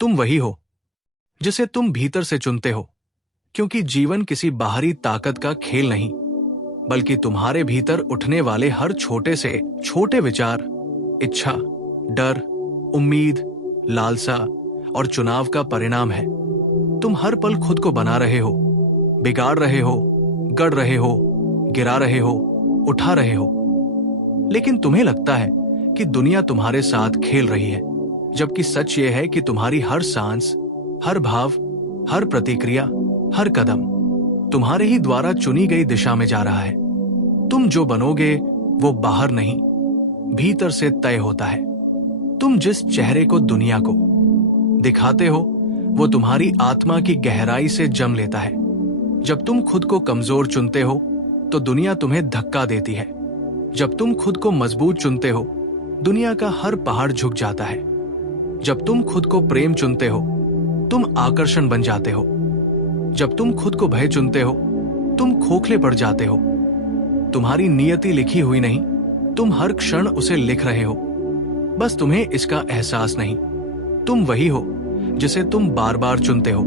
तुम वही हो जिसे तुम भीतर से चुनते हो, क्योंकि जीवन किसी बाहरी ताकत का खेल नहीं, बल्कि तुम्हारे भीतर उठने वाले हर छोटे से छोटे विचार, इच्छा, डर, उम्मीद, लालसा और चुनाव का परिणाम है। तुम हर पल खुद को बना रहे हो, बिगाड़ रहे हो, गढ़ रहे हो, गिरा रहे हो, उठा रहे हो। लेकिन तुम्हें लगता है कि दुनिया तुम्हारे साथ खेल रही है, जबकि सच ये है कि तुम्हारी हर सांस, हर भाव, हर प्रतिक्रिया, हर कदम तुम्हारे ही द्वारा चुनी गई दिशा में जा रहा है। तुम जो बनोगे वो बाहर नहीं, भीतर से तय होता है। तुम जिस चेहरे को दुनिया को दिखाते हो वो तुम्हारी आत्मा की गहराई से जम लेता है। जब तुम खुद को कमजोर चुनते हो तो दुनिया तुम्हें धक्का देती है। जब तुम खुद को मजबूत चुनते हो दुनिया का हर पहाड़ झुक जाता है। जब तुम खुद को प्रेम चुनते हो तुम आकर्षण बन जाते हो। जब तुम खुद को भय चुनते हो तुम खोखले पड़ जाते हो। तुम्हारी नियति लिखी हुई नहीं, तुम हर क्षण उसे लिख रहे हो, बस तुम्हें इसका एहसास नहीं। तुम वही हो जिसे तुम बार बार चुनते हो,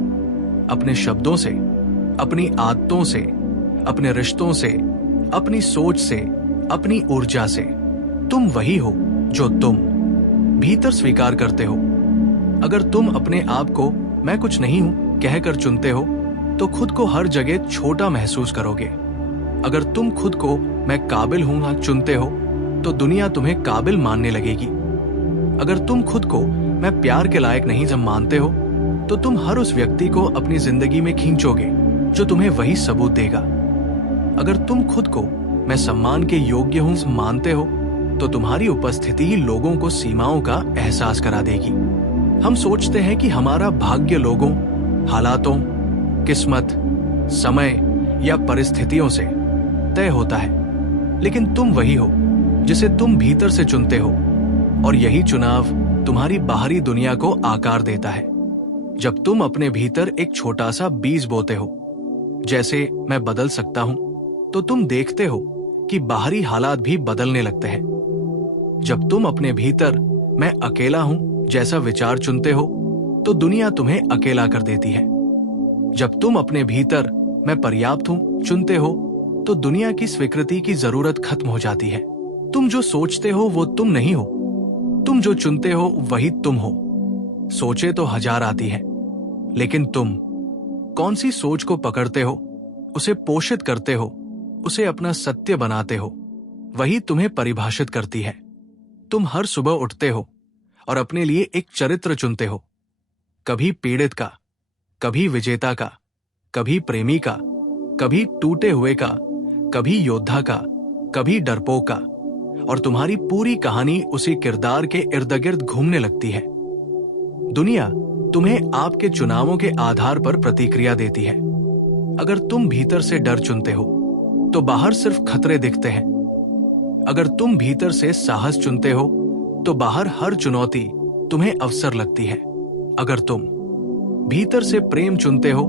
अपने शब्दों से, अपनी आदतों से, अपने रिश्तों से, अपनी सोच से, अपनी ऊर्जा से। तुम वही हो जो तुम भीतर स्वीकार करते हो। अगर तुम अपने आप को मैं कुछ नहीं हूं कहकर चुनते हो तो खुद को हर जगह छोटा महसूस करोगे। अगर तुम खुद को मैं काबिल हूं चुनते हो तो दुनिया तुम्हें काबिल मानने लगेगी। अगर तुम खुद को मैं प्यार के लायक नहीं जब मानते हो तो तुम हर उस व्यक्ति को अपनी जिंदगी में खींचोगे जो तुम्हें वही सबूत देगा। अगर तुम खुद को मैं सम्मान के योग्य हूं मानते हो तो तुम्हारी उपस्थिति ही लोगों को सीमाओं का एहसास करा देगी। हम सोचते हैं कि हमारा भाग्य लोगों, हालातों, किस्मत, समय या परिस्थितियों से तय होता है, लेकिन तुम वही हो जिसे तुम भीतर से चुनते हो, और यही चुनाव तुम्हारी बाहरी दुनिया को आकार देता है। जब तुम अपने भीतर एक छोटा सा बीज बोते हो, जैसे मैं बदल सकता हूं, तो तुम देखते हो कि बाहरी हालात भी बदलने लगते हैं। जब तुम अपने भीतर मैं अकेला हूं जैसा विचार चुनते हो तो दुनिया तुम्हें अकेला कर देती है। जब तुम अपने भीतर मैं पर्याप्त हूं चुनते हो तो दुनिया की स्वीकृति की जरूरत खत्म हो जाती है। तुम जो सोचते हो वो तुम नहीं हो, तुम जो चुनते हो वही तुम हो। सोचे तो हजार आती है, लेकिन तुम कौन सी सोच को पकड़ते हो, उसे पोषित करते हो, उसे अपना सत्य बनाते हो, वही तुम्हें परिभाषित करती है। तुम हर सुबह उठते हो और अपने लिए एक चरित्र चुनते हो, कभी पीड़ित का, कभी विजेता का, कभी प्रेमी का, कभी टूटे हुए का, कभी योद्धा का, कभी डरपोक का, और तुम्हारी पूरी कहानी उसी किरदार के इर्द गिर्द घूमने लगती है। दुनिया तुम्हें आपके चुनावों के आधार पर प्रतिक्रिया देती है। अगर तुम भीतर से डर चुनते हो तो बाहर सिर्फ खतरे दिखते हैं। अगर तुम भीतर से साहस चुनते हो तो बाहर हर चुनौती तुम्हें अवसर लगती है। अगर तुम भीतर से प्रेम चुनते हो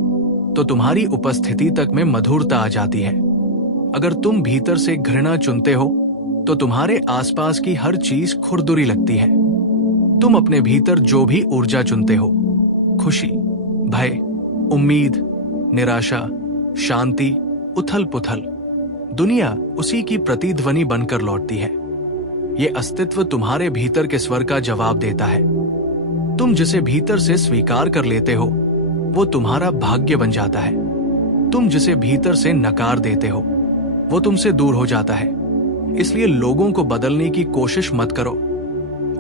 तो तुम्हारी उपस्थिति तक में मधुरता आ जाती है। अगर तुम भीतर से घृणा चुनते हो तो तुम्हारे आसपास की हर चीज खुरदुरी लगती है। तुम अपने भीतर जो भी ऊर्जा चुनते हो, खुशी, भय, उम्मीद, निराशा, शांति, उथल पुथल, दुनिया उसी की प्रतिध्वनि बनकर लौटती है। ये अस्तित्व तुम्हारे भीतर के स्वर का जवाब देता है। तुम जिसे भीतर से स्वीकार कर लेते हो वो तुम्हारा भाग्य बन जाता है। तुम जिसे भीतर से नकार देते हो वो तुमसे दूर हो जाता है। इसलिए लोगों को बदलने की कोशिश मत करो,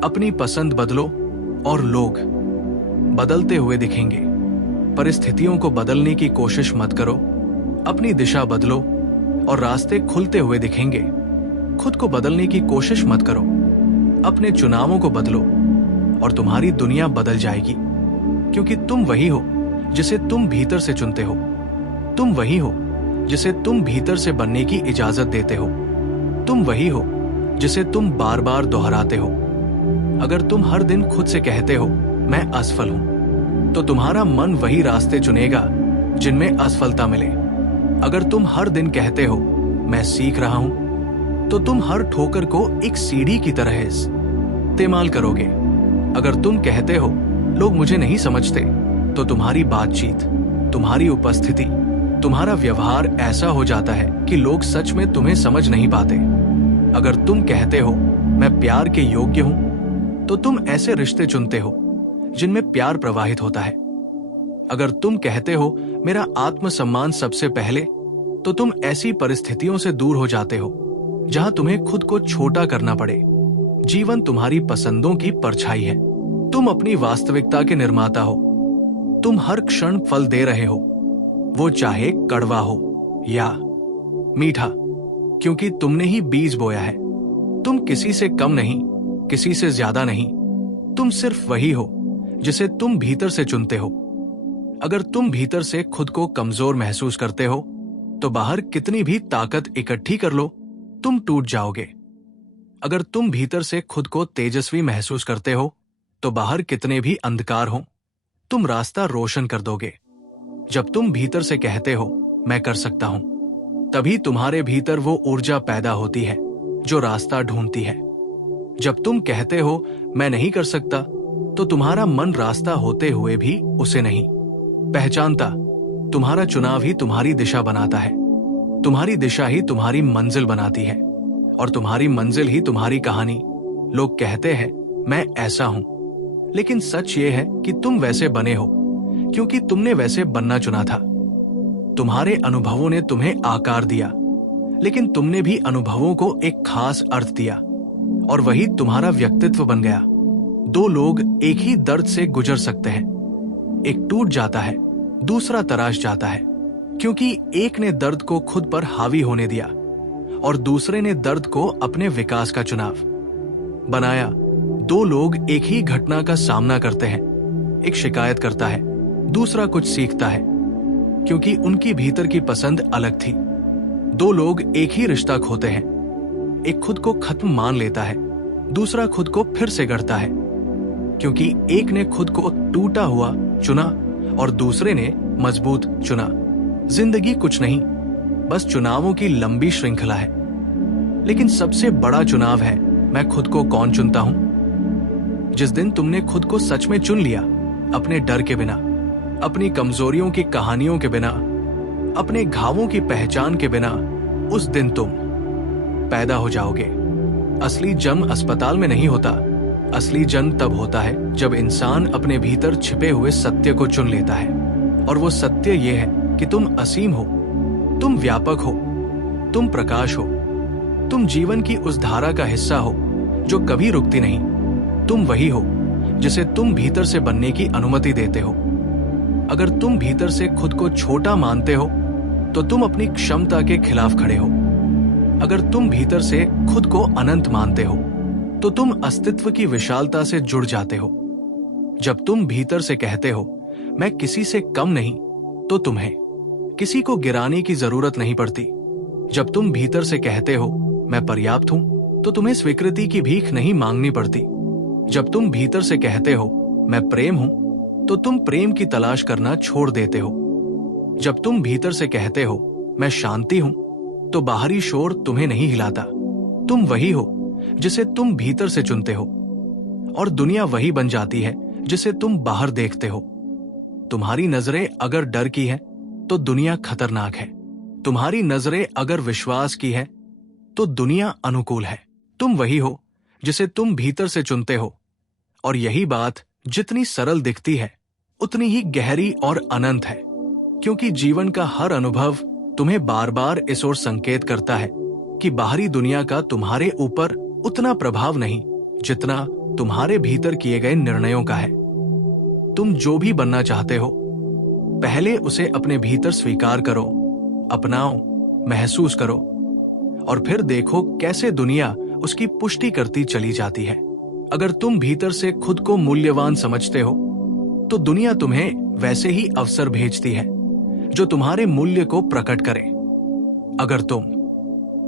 अपनी पसंद बदलो और लोग बदलते हुए दिखेंगे। परिस्थितियों को बदलने की कोशिश मत करो, अपनी दिशा बदलो और रास्ते खुलते हुए दिखेंगे। खुद को बदलने की कोशिश मत करो, अपने चुनावों को बदलो और तुम्हारी दुनिया बदल जाएगी, क्योंकि तुम वही हो जिसे तुम भीतर से चुनते हो। तुम वही हो जिसे तुम भीतर से बनने की इजाजत देते हो। तुम वही हो जिसे तुम बार बार दोहराते हो। अगर तुम हर दिन खुद से कहते हो मैं असफल हूं, तो तुम्हारा मन वही रास्ते चुनेगा जिनमें असफलता मिले। अगर तुम हर दिन कहते हो मैं सीख रहा हूं, तो तुम हर ठोकर को एक सीढ़ी की तरह इस्तेमाल करोगे। अगर तुम कहते हो लोग मुझे नहीं समझते, तो तुम्हारी बातचीत, तुम्हारी उपस्थिति, तुम्हारा व्यवहार ऐसा हो जाता है कि लोग सच में तुम्हें समझ नहीं पाते। अगर तुम कहते हो मैं प्यार के योग्य हूं, तो तुम ऐसे रिश्ते चुनते हो जिनमें प्यार प्रवाहित होता है। अगर तुम कहते हो मेरा आत्मसम्मान सबसे पहले, तो तुम ऐसी परिस्थितियों से दूर हो जाते हो जहां तुम्हें खुद को छोटा करना पड़े। जीवन तुम्हारी पसंदों की परछाई है। तुम अपनी वास्तविकता के निर्माता हो। तुम हर क्षण फल दे रहे हो, वो चाहे कड़वा हो या मीठा, क्योंकि तुमने ही बीज बोया है। तुम किसी से कम नहीं, किसी से ज्यादा नहीं। तुम सिर्फ वही हो जिसे तुम भीतर से चुनते हो। अगर तुम भीतर से खुद को कमजोर महसूस करते हो, तो बाहर कितनी भी ताकत इकट्ठी कर लो, तुम टूट जाओगे। अगर तुम भीतर से खुद को तेजस्वी महसूस करते हो, तो बाहर कितने भी अंधकार हो, तुम रास्ता रोशन कर दोगे। जब तुम भीतर से कहते हो मैं कर सकता हूं, तभी तुम्हारे भीतर वो ऊर्जा पैदा होती है जो रास्ता ढूंढती है। जब तुम कहते हो मैं नहीं कर सकता, तो तुम्हारा मन रास्ता होते हुए भी उसे नहीं पहचानता। तुम्हारा चुनाव ही तुम्हारी दिशा बनाता है। तुम्हारी दिशा ही तुम्हारी मंजिल बनाती है, और तुम्हारी मंजिल ही तुम्हारी कहानी। लोग कहते हैं मैं ऐसा हूं, लेकिन सच ये है कि तुम वैसे बने हो क्योंकि तुमने वैसे बनना चुना था। तुम्हारे अनुभवों ने तुम्हें आकार दिया, लेकिन तुमने भी अनुभवों को एक खास अर्थ दिया, और वही तुम्हारा व्यक्तित्व बन गया। दो लोग एक ही दर्द से गुजर सकते हैं। एक टूट जाता है, दूसरा तराश जाता है, क्योंकि एक ने दर्द को खुद पर हावी होने दिया और दूसरे ने दर्द को अपने विकास का चुनाव बनाया। दो लोग एक ही घटना का सामना करते हैं। एक शिकायत करता है, दूसरा कुछ सीखता है, क्योंकि उनकी भीतर की पसंद अलग थी। दो लोग एक ही रिश्ता खोते हैं। एक खुद को खत्म मान लेता है, दूसरा खुद को फिर से गढ़ता है, क्योंकि एक ने खुद को टूटा हुआ चुना और दूसरे ने मजबूत चुना। जिंदगी कुछ नहीं, बस चुनावों की लंबी श्रृंखला है। लेकिन सबसे बड़ा चुनाव है मैं खुद को कौन चुनता हूं। जिस दिन तुमने खुद को सच में चुन लिया, अपने डर के बिना, अपनी कमजोरियों की कहानियों के बिना, अपने घावों की पहचान के बिना, उस दिन तुम पैदा हो जाओगे। असली जन्म अस्पताल में नहीं होता। असली जन्म तब होता है जब इंसान अपने भीतर छिपे हुए सत्य को चुन लेता है। और वो सत्य ये है कि तुम असीम हो, तुम व्यापक हो, तुम प्रकाश हो, तुम जीवन की उस धारा का हिस्सा हो जो कभी रुकती नहीं। तुम वही हो जिसे तुम भीतर से बनने की अनुमति देते हो। अगर तुम भीतर से खुद को छोटा मानते हो, तो तुम अपनी क्षमता के खिलाफ खड़े हो। अगर तुम भीतर से खुद को अनंत मानते हो, तो तुम अस्तित्व की विशालता से जुड़ जाते हो। जब तुम भीतर से कहते हो मैं किसी से कम नहीं, तो तुम्हें किसी को गिराने की जरूरत नहीं पड़ती। जब तुम भीतर से कहते हो मैं पर्याप्त हूं, तो तुम्हें स्वीकृति की भीख नहीं मांगनी पड़ती। जब तुम भीतर से कहते हो मैं प्रेम हूं, तो तुम प्रेम की तलाश करना छोड़ देते हो। जब तुम भीतर से कहते हो मैं शांति हूं, तो बाहरी शोर तुम्हें नहीं हिलाता। तुम वही हो जिसे तुम भीतर से चुनते हो, और दुनिया वही बन जाती है जिसे तुम बाहर देखते हो। तुम्हारी नजरें अगर डर की है, तो दुनिया खतरनाक है। तुम्हारी नजरें अगर विश्वास की है, तो दुनिया अनुकूल है। तुम वही हो जिसे तुम भीतर से चुनते हो, और यही बात जितनी सरल दिखती है, उतनी ही गहरी और अनंत है, क्योंकि जीवन का हर अनुभव तुम्हें बार बार इस ओर संकेत करता है कि बाहरी दुनिया का तुम्हारे ऊपर उतना प्रभाव नहीं जितना तुम्हारे भीतर किए गए निर्णयों का है। तुम जो भी बनना चाहते हो, पहले उसे अपने भीतर स्वीकार करो, अपनाओ, महसूस करो, और फिर देखो कैसे दुनिया उसकी पुष्टि करती चली जाती है। अगर तुम भीतर से खुद को मूल्यवान समझते हो, तो दुनिया तुम्हें वैसे ही अवसर भेजती है जो तुम्हारे मूल्य को प्रकट करें। अगर तुम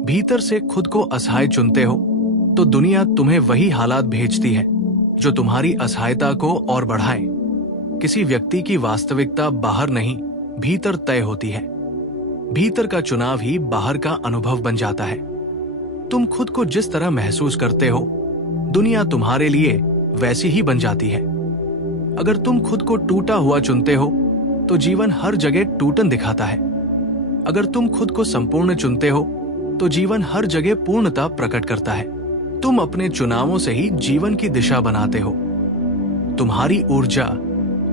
भीतर से खुद को असहाय चुनते हो, तो दुनिया तुम्हें वही हालात भेजती है जो तुम्हारी असहायता को और बढ़ाए। किसी व्यक्ति की वास्तविकता बाहर नहीं, भीतर तय होती है। भीतर का चुनाव ही बाहर का अनुभव बन जाता है। तुम खुद को जिस तरह महसूस करते हो, दुनिया तुम्हारे लिए वैसी ही बन जाती है। अगर तुम खुद को टूटा हुआ चुनते हो तो जीवन हर जगह टूटन दिखाता है। अगर तुम खुद को संपूर्ण चुनते हो तो जीवन हर जगह पूर्णता प्रकट करता है। तुम अपने चुनावों से ही जीवन की दिशा बनाते हो। तुम्हारी ऊर्जा,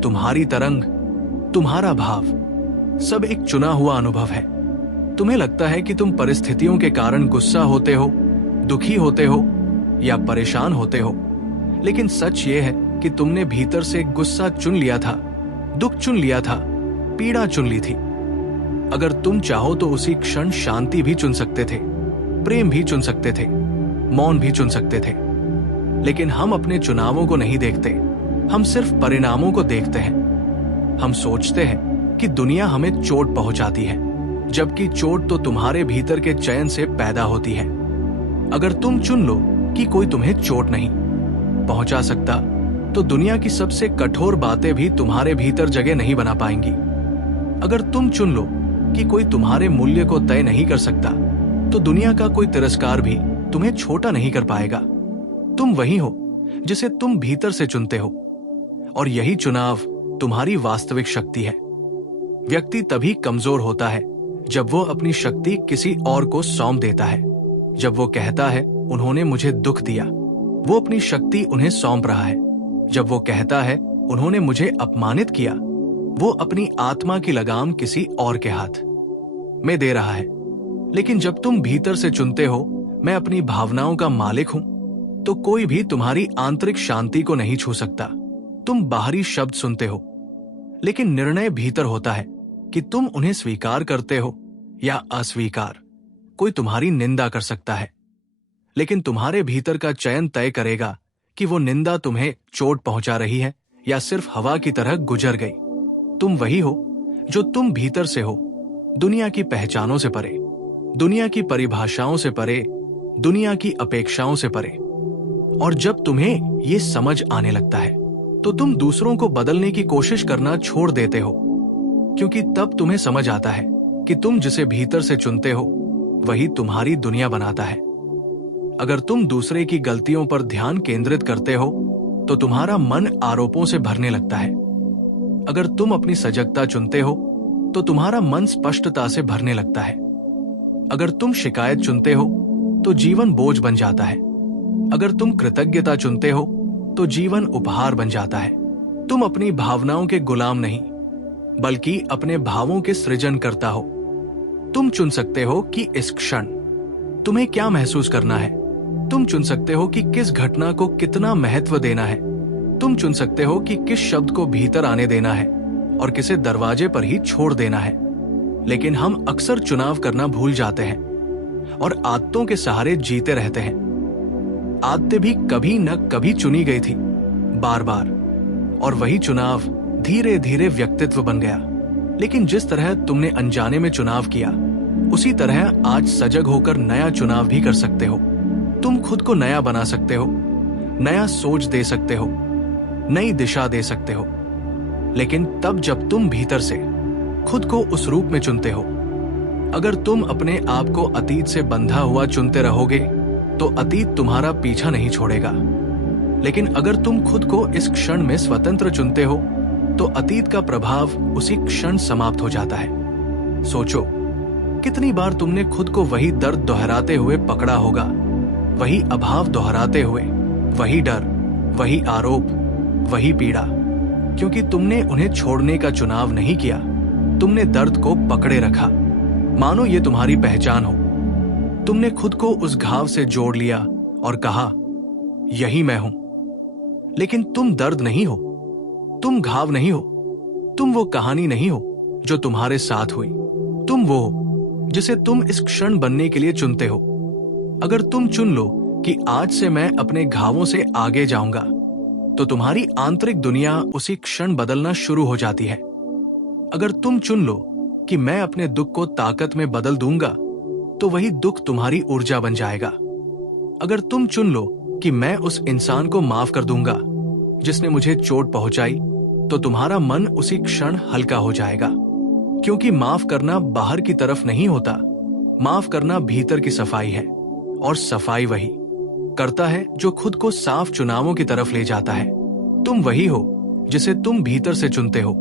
तुम्हारी तरंग, तुम्हारा भाव सब एक चुना हुआ अनुभव है। तुम्हें लगता है कि तुम परिस्थितियों के कारण गुस्सा होते हो, दुखी होते हो या परेशान होते हो, लेकिन सच ये है कि तुमने भीतर से गुस्सा चुन लिया था, दुख चुन लिया था, पीड़ा चुन ली थी। अगर तुम चाहो तो उसी क्षण शांति भी चुन सकते थे, प्रेम भी चुन सकते थे, मौन भी चुन सकते थे। लेकिन हम अपने चुनावों को नहीं देखते, हम सिर्फ परिणामों को देखते हैं। हम सोचते हैं कि दुनिया हमें चोट पहुंचाती है, जबकि चोट तो तुम्हारे भीतर के चयन से पैदा होती है। अगर तुम चुन लो कि कोई तुम्हें चोट नहीं पहुंचा सकता, तो दुनिया की सबसे कठोर बातें भी तुम्हारे भीतर जगह नहीं बना पाएंगी। अगर तुम चुन लो कि कोई तुम्हारे मूल्य को तय नहीं कर सकता, तो दुनिया का कोई तिरस्कार भी तुम्हें छोटा नहीं कर पाएगा। तुम वही हो जिसे तुम भीतर से चुनते हो, और यही चुनाव तुम्हारी वास्तविक शक्ति है। व्यक्ति तभी कमजोर होता है जब वो अपनी शक्ति किसी और को सौंप देता है। जब वो कहता है उन्होंने मुझे दुख दिया, वो अपनी शक्ति उन्हें सौंप रहा है। जब वो कहता है उन्होंने मुझे अपमानित किया, वो अपनी आत्मा की लगाम किसी और के हाथ में दे रहा है। लेकिन जब तुम भीतर से चुनते हो मैं अपनी भावनाओं का मालिक हूं, तो कोई भी तुम्हारी आंतरिक शांति को नहीं छू सकता। तुम बाहरी शब्द सुनते हो, लेकिन निर्णय भीतर होता है कि तुम उन्हें स्वीकार करते हो या अस्वीकार। कोई तुम्हारी निंदा कर सकता है, लेकिन तुम्हारे भीतर का चयन तय करेगा कि वो निंदा तुम्हें चोट पहुंचा रही है या सिर्फ हवा की तरह गुजर गई। तुम वही हो जो तुम भीतर से हो, दुनिया की पहचानों से परे, दुनिया की परिभाषाओं से परे, दुनिया की अपेक्षाओं से परे। और जब तुम्हें ये समझ आने लगता है तो तुम दूसरों को बदलने की कोशिश करना छोड़ देते हो, क्योंकि तब तुम्हें समझ आता है कि तुम जिसे भीतर से चुनते हो वही तुम्हारी दुनिया बनाता है। अगर तुम दूसरे की गलतियों पर ध्यान केंद्रित करते हो तो तुम्हारा मन आरोपों से भरने लगता है। अगर तुम अपनी सजगता चुनते हो तो तुम्हारा मन स्पष्टता से भरने लगता है। अगर तुम शिकायत चुनते हो तो जीवन बोझ बन जाता है। अगर तुम कृतज्ञता चुनते हो तो जीवन उपहार बन जाता है। तुम अपनी भावनाओं के गुलाम नहीं, बल्कि अपने भावों के सृजन करता हो। तुम चुन सकते हो कि इस क्षण तुम्हें क्या महसूस करना है। तुम चुन सकते हो कि किस घटना को कितना महत्व देना है। तुम चुन सकते हो कि किस शब्द को भीतर आने देना है और किसे दरवाजे पर ही छोड़ देना है। लेकिन हम अक्सर चुनाव करना भूल जाते हैं और आदतों के सहारे जीते रहते हैं। आदतें भी कभी न कभी चुनी गई थी, बार बार, और वही चुनाव धीरे धीरे व्यक्तित्व बन गया। लेकिन जिस तरह तुमने अनजाने में चुनाव किया, उसी तरह आज सजग होकर नया चुनाव भी कर सकते हो। तुम खुद को नया बना सकते हो, नया सोच दे सकते हो, नई दिशा दे सकते हो, लेकिन तब जब तुम भीतर से खुद को उस रूप में चुनते हो। अगर तुम अपने आप को अतीत से बंधा हुआ चुनते रहोगे तो अतीत तुम्हारा पीछा नहीं छोड़ेगा। लेकिन अगर तुम खुद को इस क्षण में स्वतंत्र चुनते हो तो अतीत का प्रभाव उसी क्षण समाप्त हो जाता है। सोचो, कितनी बार तुमने खुद को वही दर्द दोहराते हुए पकड़ा होगा, वही अभाव दोहराते हुए, वही डर, वही आरोप, वही पीड़ा, क्योंकि तुमने उन्हें छोड़ने का चुनाव नहीं किया, तुमने दर्द को पकड़े रखा, मानो ये तुम्हारी पहचान हो। तुमने खुद को उस घाव से जोड़ लिया और कहा, यही मैं हूं। लेकिन तुम दर्द नहीं हो, तुम घाव नहीं हो, तुम वो कहानी नहीं हो जो तुम्हारे साथ हुई। तुम वो हो जिसे तुम इस क्षण बनने के लिए चुनते हो। अगर तुम चुन लो कि आज से मैं अपने घावों से आगे जाऊंगा, तो तुम्हारी आंतरिक दुनिया उसी क्षण बदलना शुरू हो जाती है। अगर तुम चुन लो कि मैं अपने दुख को ताकत में बदल दूंगा, तो वही दुख तुम्हारी ऊर्जा बन जाएगा। अगर तुम चुन लो कि मैं उस इंसान को माफ कर दूंगा जिसने मुझे चोट पहुंचाई, तो तुम्हारा मन उसी क्षण हल्का हो जाएगा। क्योंकि माफ करना बाहर की तरफ नहीं होता, माफ करना भीतर की सफाई है, और सफाई वही करता है जो खुद को साफ चुनावों की तरफ ले जाता है। तुम वही हो जिसे तुम भीतर से चुनते हो।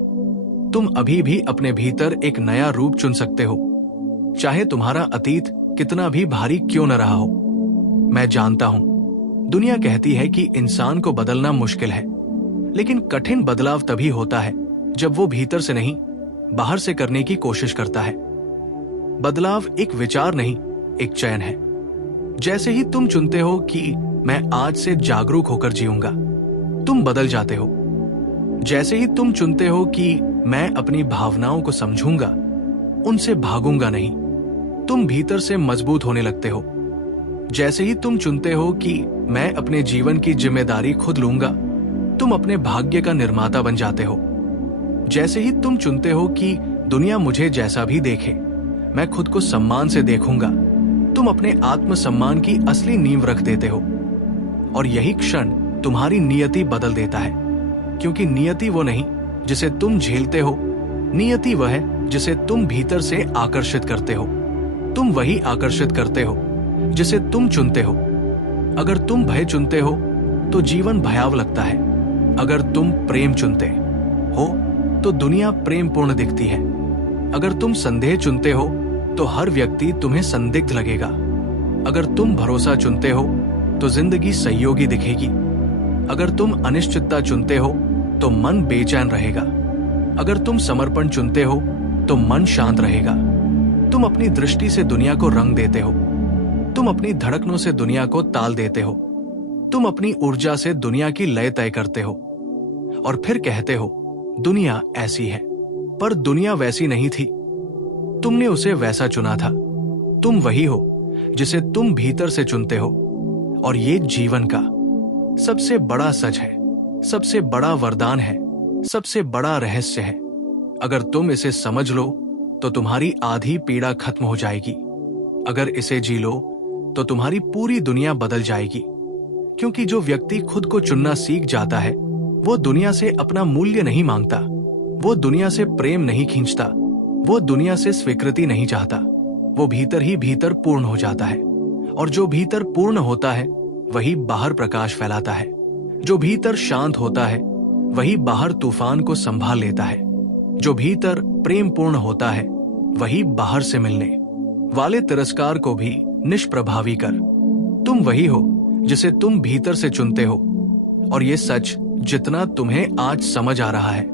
तुम अभी भी अपने भीतर एक नया रूप चुन सकते हो, चाहे तुम्हारा अतीत कितना भी भारी क्यों न रहा हो। मैं जानता हूं, दुनिया कहती है कि इंसान को बदलना मुश्किल है, लेकिन कठिन बदलाव तभी होता है जब वो भीतर से नहीं, बाहर से करने की कोशिश करता है। बदलाव एक विचार नहीं, एक चयन है। जैसे ही तुम चुनते हो कि मैं आज से जागरूक होकर जीऊंगा, तुम बदल जाते हो। जैसे ही तुम चुनते हो कि मैं अपनी भावनाओं को समझूंगा, उनसे भागूंगा नहीं, तुम भीतर से मजबूत होने लगते हो। जैसे ही तुम चुनते हो कि मैं अपने जीवन की जिम्मेदारी खुद लूंगा, तुम अपने भाग्य का निर्माता बन जाते हो। जैसे ही तुम चुनते हो कि दुनिया मुझे जैसा भी देखे, मैं खुद को सम्मान से देखूंगा, तुम अपने आत्मसम्मान की असली नींव रख देते हो। और यही क्षण तुम्हारी नियति बदल देता है, क्योंकि नियति वो नहीं जिसे तुम झेलते हो, नियति वह है जिसे तुम भीतर से आकर्षित करते हो। तुम वही आकर्षित करते हो जिसे तुम चुनते हो। अगर तुम भय चुनते हो तो जीवन भयावह लगता है। अगर तुम प्रेम चुनते हो तो दुनिया प्रेम पूर्ण दिखती है। अगर तुम संदेह चुनते हो तो हर व्यक्ति तुम्हें संदिग्ध लगेगा। अगर तुम भरोसा चुनते हो तो जिंदगी सहयोगी दिखेगी। अगर तुम अनिश्चितता चुनते हो तो मन बेचैन रहेगा। अगर तुम समर्पण चुनते हो तो मन शांत रहेगा। तुम अपनी दृष्टि से दुनिया को रंग देते हो। तुम अपनी धड़कनों से दुनिया को ताल देते हो। तुम अपनी ऊर्जा से दुनिया की लय तय करते हो और फिर कहते हो दुनिया ऐसी है, पर दुनिया वैसी नहीं थी। तुमने उसे वैसा चुना था। तुम वही हो जिसे तुम भीतर से चुनते हो। और ये जीवन का सबसे बड़ा सच है, सबसे बड़ा वरदान है, सबसे बड़ा रहस्य है। अगर तुम इसे समझ लो तो तुम्हारी आधी पीड़ा खत्म हो जाएगी। अगर इसे जी लो तो तुम्हारी पूरी दुनिया बदल जाएगी। क्योंकि जो व्यक्ति खुद को चुनना सीख जाता है, वो दुनिया से अपना मूल्य नहीं मांगता, वो दुनिया से प्रेम नहीं खींचता, वो दुनिया से स्वीकृति नहीं चाहता। वो भीतर ही भीतर पूर्ण हो जाता है। और जो भीतर पूर्ण होता है वही बाहर प्रकाश फैलाता है। जो भीतर शांत होता है वही बाहर तूफान को संभाल लेता है। जो भीतर प्रेम पूर्ण होता है वही बाहर से मिलने वाले तिरस्कार को भी निष्प्रभावी कर। तुम वही हो जिसे तुम भीतर से चुनते हो। और ये सच जितना तुम्हें आज समझ आ रहा है,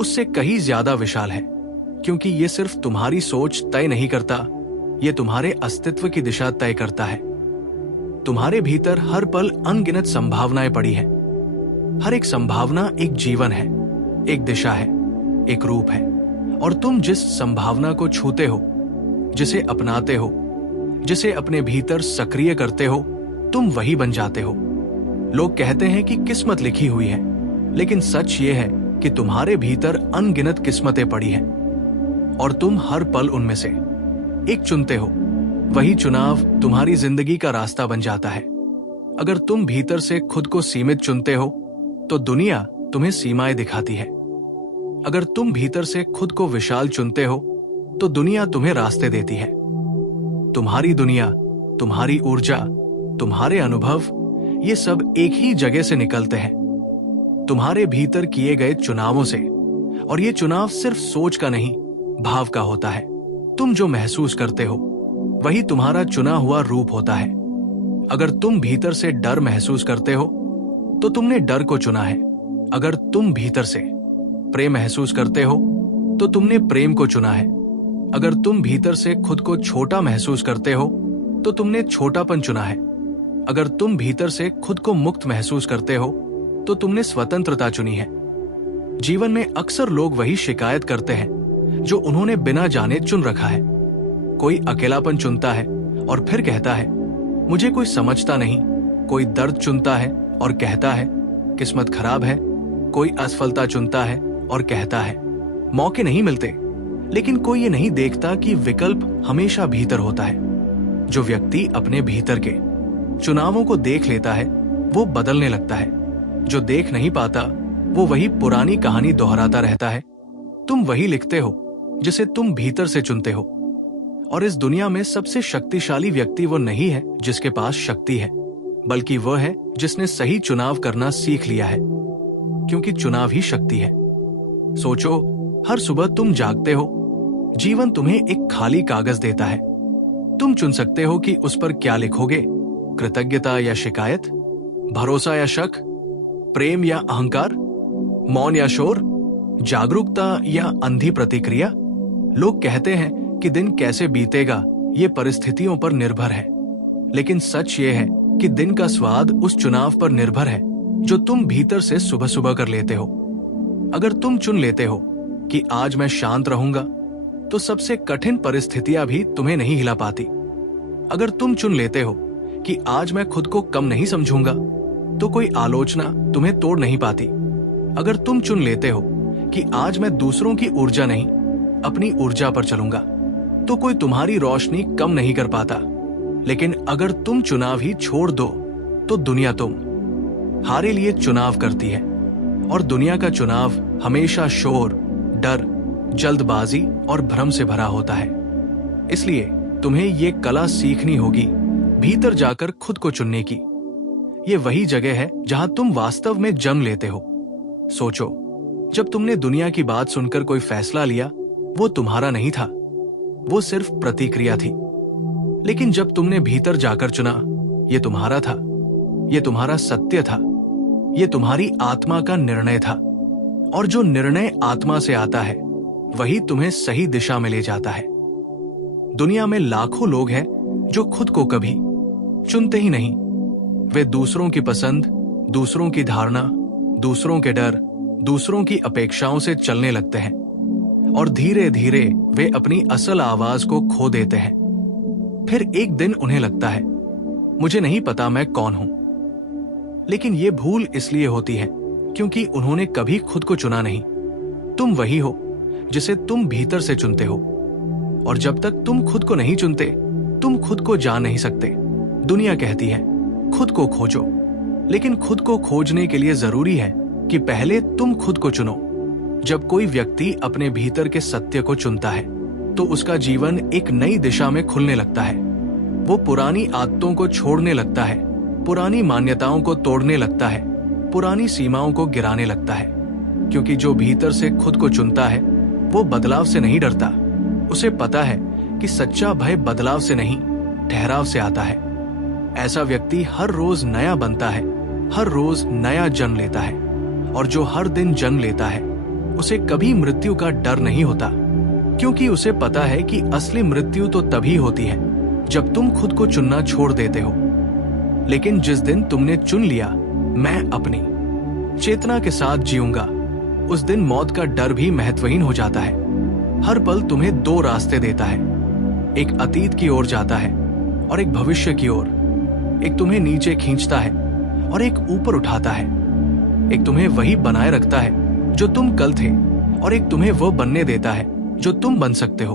उससे कहीं ज्यादा विशाल है। क्योंकि ये सिर्फ तुम्हारी सोच तय नहीं करता, ये तुम्हारे अस्तित्व की दिशा तय करता है। तुम्हारे भीतर हर पल अनगिनत संभावनाएं पड़ी हैं। हर एक संभावना एक जीवन है, एक दिशा है, एक रूप है। और तुम जिस संभावना को छूते हो, जिसे अपनाते हो, जिसे अपने भीतर सक्रिय करते हो, तुम वही बन जाते हो। लोग कहते हैं कि किस्मत लिखी हुई है, लेकिन सच ये है कि तुम्हारे भीतर अनगिनत किस्मतें पड़ी हैं और तुम हर पल उनमें से एक चुनते हो। वही चुनाव तुम्हारी जिंदगी का रास्ता बन जाता है। अगर तुम भीतर से खुद को सीमित चुनते हो तो दुनिया तुम्हें सीमाएं दिखाती है। अगर तुम भीतर से खुद को विशाल चुनते हो तो दुनिया तुम्हें रास्ते देती है। तुम्हारी दुनिया, तुम्हारी ऊर्जा, तुम्हारे अनुभव, ये सब एक ही जगह से निकलते हैं, तुम्हारे भीतर किए गए चुनावों से। और ये चुनाव सिर्फ सोच का नहीं, भाव का होता है। तुम जो महसूस करते हो वही तुम्हारा चुना हुआ रूप होता है। अगर तुम भीतर से डर महसूस करते हो तो तुमने डर को चुना है। अगर तुम भीतर से प्रेम महसूस करते हो तो तुमने प्रेम को चुना है। अगर तुम भीतर से खुद को छोटा महसूस करते हो तो तुमने छोटापन चुना है। अगर तुम भीतर से खुद को मुक्त महसूस करते हो तो तुमने स्वतंत्रता चुनी है। जीवन में अक्सर लोग वही शिकायत करते हैं जो उन्होंने बिना जाने चुन रखा है। कोई अकेलापन चुनता है और फिर कहता है मुझे कोई समझता नहीं। कोई दर्द चुनता है और कहता है किस्मत खराब है। कोई असफलता चुनता है और कहता है मौके नहीं मिलते। लेकिन कोई ये नहीं देखता कि विकल्प हमेशा भीतर होता है। जो व्यक्ति अपने भीतर के चुनावों को देख लेता है वो बदलने लगता है। जो देख नहीं पाता वो वही पुरानी कहानी दोहराता रहता है। तुम वही लिखते हो जिसे तुम भीतर से चुनते हो। और इस दुनिया में सबसे शक्तिशाली व्यक्ति वो नहीं है जिसके पास शक्ति है, बल्कि वह है जिसने सही चुनाव करना सीख लिया है। क्योंकि चुनाव ही शक्ति है। सोचो, हर सुबह तुम जागते हो, जीवन तुम्हें एक खाली कागज देता है। तुम चुन सकते हो कि उस पर क्या लिखोगे, कृतज्ञता या शिकायत, भरोसा या शक, प्रेम या अहंकार, मौन या शोर, जागरूकता या अंधी प्रतिक्रिया। लोग कहते हैं कि दिन कैसे बीतेगा ये परिस्थितियों पर निर्भर है, लेकिन सच ये है कि दिन का स्वाद उस चुनाव पर निर्भर है जो तुम भीतर से सुबह सुबह कर लेते हो। अगर तुम चुन लेते हो कि आज मैं शांत रहूंगा, तो सबसे कठिन परिस्थितियां भी तुम्हें नहीं हिला पाती। अगर तुम चुन लेते हो कि आज मैं खुद को कम नहीं समझूंगा, तो कोई आलोचना तुम्हें तोड़ नहीं पाती। अगर तुम चुन लेते हो कि आज मैं दूसरों की ऊर्जा नहीं, अपनी ऊर्जा पर चलूंगा, तो कोई तुम्हारी रोशनी कम नहीं कर पाता। लेकिन अगर तुम चुनाव ही छोड़ दो, तो दुनिया तुम्हारे लिए चुनाव करती है, और दुनिया का चुनाव हमेशा शोर, डर, जल्दबाजी और भ्रम से भरा होता है। इसलिए तुम्हें ये कला सीखनी होगी, भीतर जाकर खुद को चुनने की। ये वही जगह है जहां तुम वास्तव में जन्म लेते हो। सोचो, जब तुमने दुनिया की बात सुनकर कोई फैसला लिया, वो तुम्हारा नहीं था, वो सिर्फ प्रतिक्रिया थी। लेकिन जब तुमने भीतर जाकर चुना, ये तुम्हारा था, ये तुम्हारा सत्य था, ये तुम्हारी आत्मा का निर्णय था। और जो निर्णय आत्मा से आता है, वही तुम्हें सही दिशा में ले जाता है। दुनिया में लाखों लोग हैं जो खुद को कभी चुनते ही नहीं। वे दूसरों की पसंद, दूसरों की धारणा, दूसरों के डर, दूसरों की अपेक्षाओं से चलने लगते हैं, और धीरे धीरे वे अपनी असल आवाज को खो देते हैं। फिर एक दिन उन्हें लगता है, मुझे नहीं पता मैं कौन हूं। लेकिन ये भूल इसलिए होती है क्योंकि उन्होंने कभी खुद को चुना नहीं। तुम वही हो जिसे तुम भीतर से चुनते हो, और जब तक तुम खुद को नहीं चुनते, तुम खुद को जान नहीं सकते। दुनिया कहती है, खुद को खोजो, लेकिन खुद को खोजने के लिए जरूरी है कि पहले तुम खुद को चुनो। जब कोई व्यक्ति अपने भीतर के सत्य को चुनता है, तो उसका जीवन एक नई दिशा में खुलने लगता है। वो पुरानी आदतों को छोड़ने लगता है, पुरानी मान्यताओं को तोड़ने लगता है, पुरानी सीमाओं को गिराने लगता है। क्योंकि जो भीतर से खुद को चुनता है, वो बदलाव से नहीं डरता। उसे पता है कि सच्चा भय बदलाव से नहीं, ठहराव से आता है। ऐसा व्यक्ति हर रोज नया बनता है, हर रोज नया जन्म लेता है, और जो हर दिन जन्म लेता है, उसे कभी मृत्यु का डर नहीं होता, क्योंकि उसे पता है कि असली मृत्यु तो तभी होती है जब तुम खुद को चुनना छोड़ देते हो। लेकिन जिस दिन तुमने चुन लिया, मैं अपनी चेतना के साथ जीऊंगा, उस दिन मौत का डर भी महत्वहीन हो जाता है। हर पल तुम्हें दो रास्ते देता है, एक अतीत की ओर जाता है और एक भविष्य की ओर। एक तुम्हें नीचे खींचता है और एक ऊपर उठाता है। एक तुम्हें वही बनाए रखता है जो तुम कल थे, और एक तुम्हें वो बनने देता है जो तुम बन सकते हो।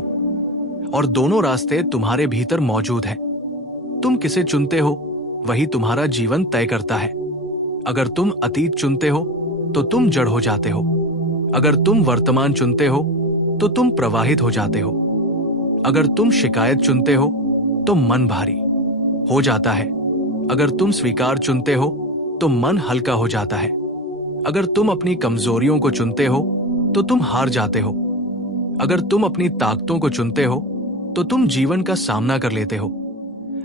और दोनों रास्ते तुम्हारे भीतर मौजूद हैं। तुम किसे चुनते हो, वही तुम्हारा जीवन तय करता है। अगर तुम अतीत चुनते हो, तो तुम जड़ हो जाते हो। अगर तुम वर्तमान चुनते हो, तो तुम प्रवाहित हो जाते हो। अगर तुम शिकायत चुनते हो, तो मन भारी हो जाता है। अगर तुम स्वीकार चुनते हो, तो मन हल्का हो जाता है। अगर तुम अपनी कमजोरियों को चुनते हो, तो तुम हार जाते हो। अगर तुम अपनी ताकतों को चुनते हो, तो तुम जीवन का सामना कर लेते हो।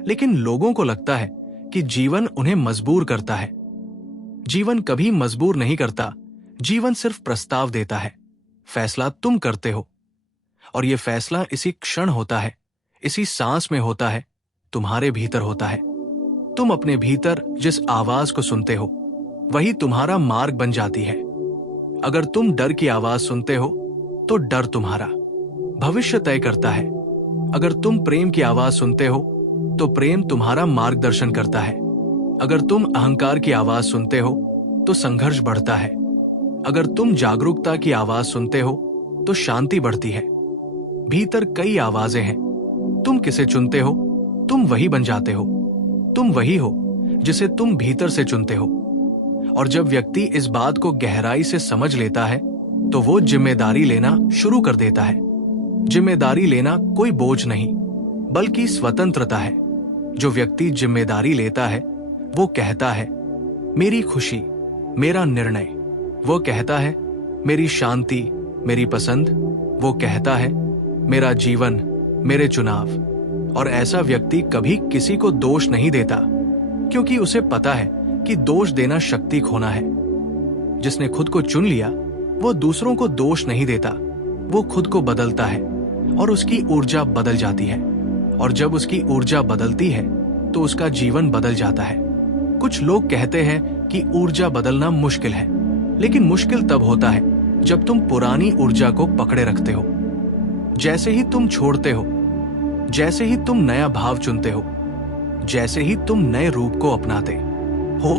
लेकिन लोगों को लगता है कि जीवन उन्हें मजबूर करता है। जीवन कभी मजबूर नहीं करता, जीवन सिर्फ प्रस्ताव देता है। फैसला तुम करते हो, और यह फैसला इसी क्षण होता है, इसी सांस में होता है, तुम्हारे भीतर होता है। तुम अपने भीतर जिस आवाज को सुनते हो, वही तुम्हारा मार्ग बन जाती है। अगर तुम डर की आवाज सुनते हो, तो डर तुम्हारा भविष्य तय करता है। अगर तुम प्रेम की आवाज सुनते हो, तो प्रेम तुम्हारा मार्गदर्शन करता है। अगर तुम अहंकार की आवाज सुनते हो, तो संघर्ष बढ़ता है। अगर तुम जागरूकता की आवाज सुनते हो, तो शांति बढ़ती है। भीतर कई आवाजें हैं। तुम किसे चुनते हो, तुम वही बन जाते हो। तुम वही हो जिसे तुम भीतर से चुनते हो। और जब व्यक्ति इस बात को गहराई से समझ लेता है, तो वो जिम्मेदारी लेना शुरू कर देता है। जिम्मेदारी लेना कोई बोझ नहीं, बल्कि स्वतंत्रता है। जो व्यक्ति जिम्मेदारी लेता है, वो कहता है, मेरी खुशी, मेरा निर्णय, वो कहता है मेरी शांति, मेरी पसंद। वो कहता है मेरा जीवन, मेरे चुनाव। और ऐसा व्यक्ति कभी किसी को दोष नहीं देता, क्योंकि उसे पता है कि दोष देना शक्ति खोना है। जिसने खुद को चुन लिया वो दूसरों को दोष नहीं देता, वो खुद को बदलता है और उसकी ऊर्जा बदल जाती है। और जब उसकी ऊर्जा बदलती है तो उसका जीवन बदल जाता है। कुछ लोग कहते हैं कि ऊर्जा बदलना मुश्किल है, लेकिन मुश्किल तब होता है जब तुम पुरानी ऊर्जा को पकड़े रखते हो। जैसे ही तुम छोड़ते हो, जैसे ही तुम नया भाव चुनते हो, जैसे ही तुम नए रूप को अपनाते हो,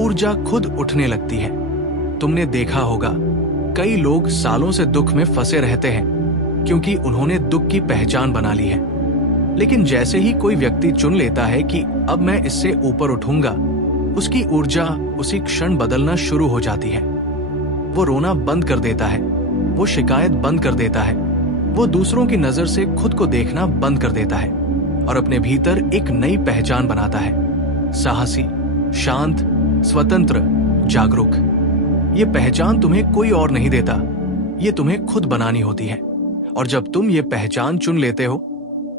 ऊर्जा खुद उठने लगती है। तुमने देखा होगा कई लोग सालों से दुख में फंसे रहते हैं क्योंकि उन्होंने दुख की पहचान बना ली है। लेकिन जैसे ही कोई व्यक्ति चुन लेता है कि अब मैं इससे ऊपर उठूंगा, उसकी ऊर्जा उसी क्षण बदलना शुरू हो जाती है। वो रोना बंद कर देता है, वो शिकायत बंद कर देता है, वो दूसरों की नजर से खुद को देखना बंद कर देता है और अपने भीतर एक नई पहचान बनाता है। साहसी, शांत, स्वतंत्र, जागरूक। ये पहचान तुम्हें कोई और नहीं देता, ये तुम्हें खुद बनानी होती है। और जब तुम ये पहचान चुन लेते हो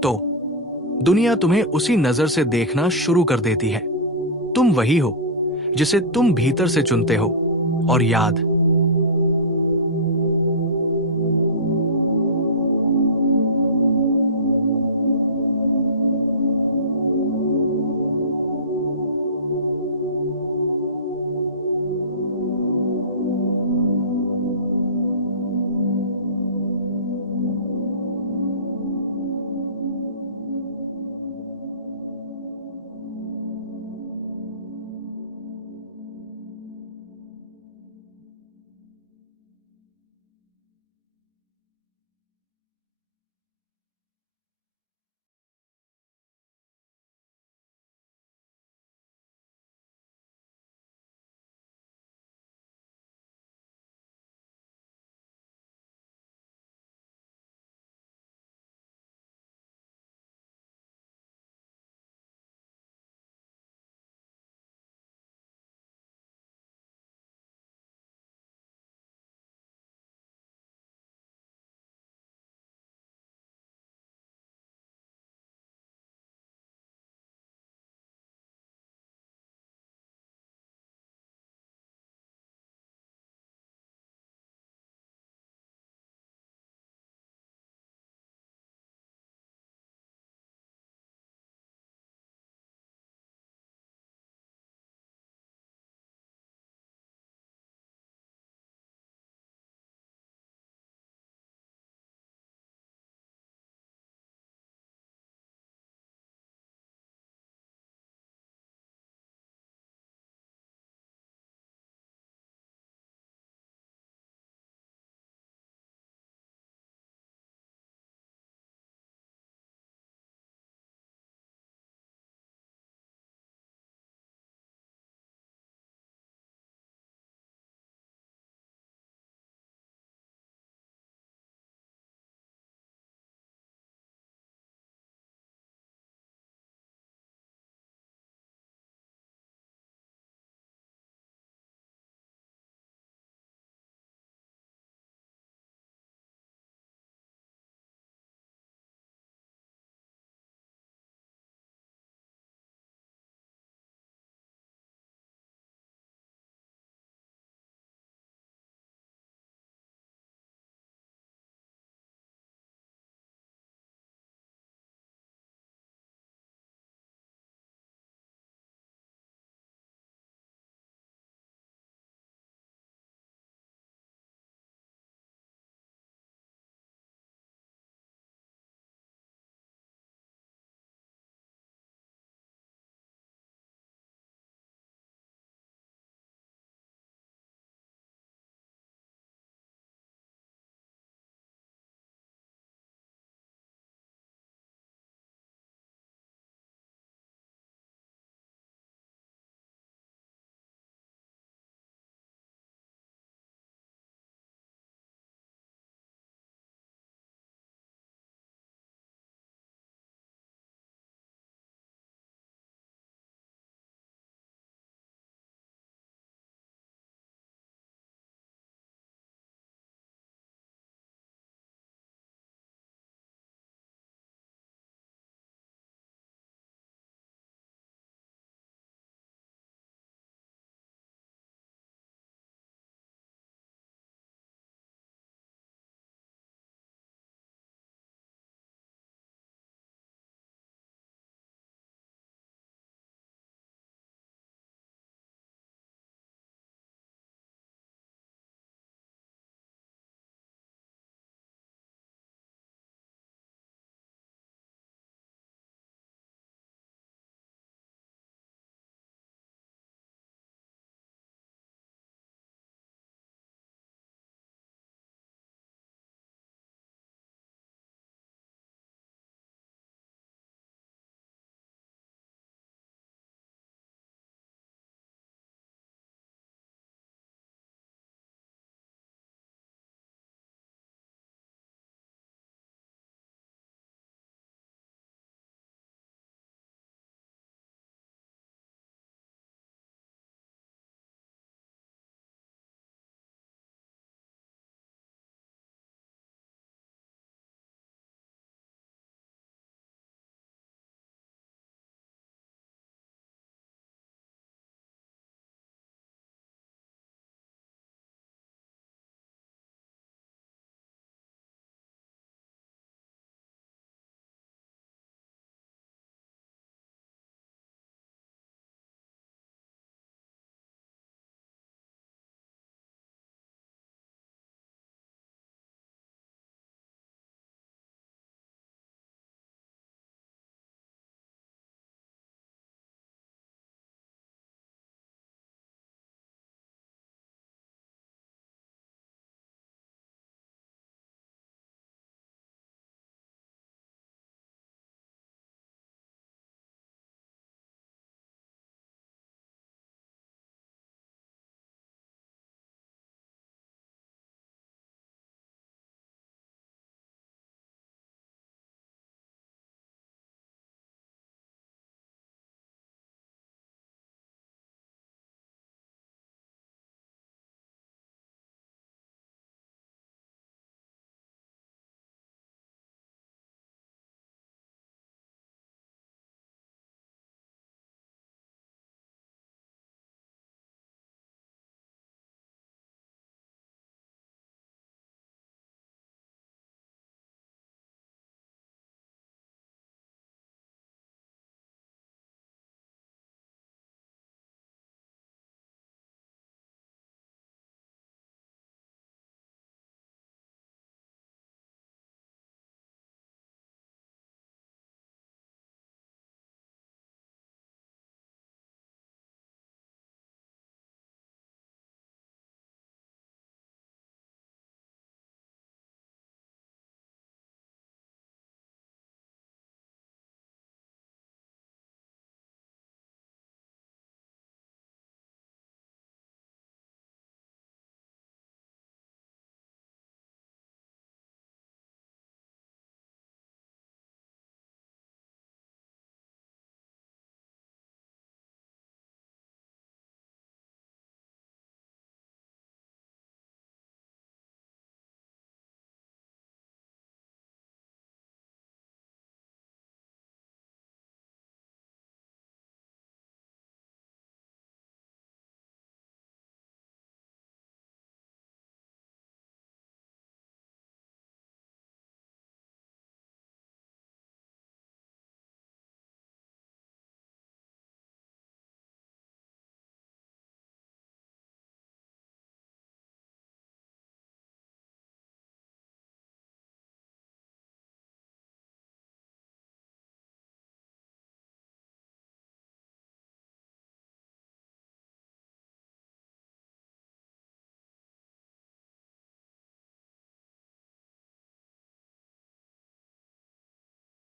तो दुनिया तुम्हें उसी नजर से देखना शुरू कर देती है। तुम वही हो जिसे तुम भीतर से चुनते हो। और याद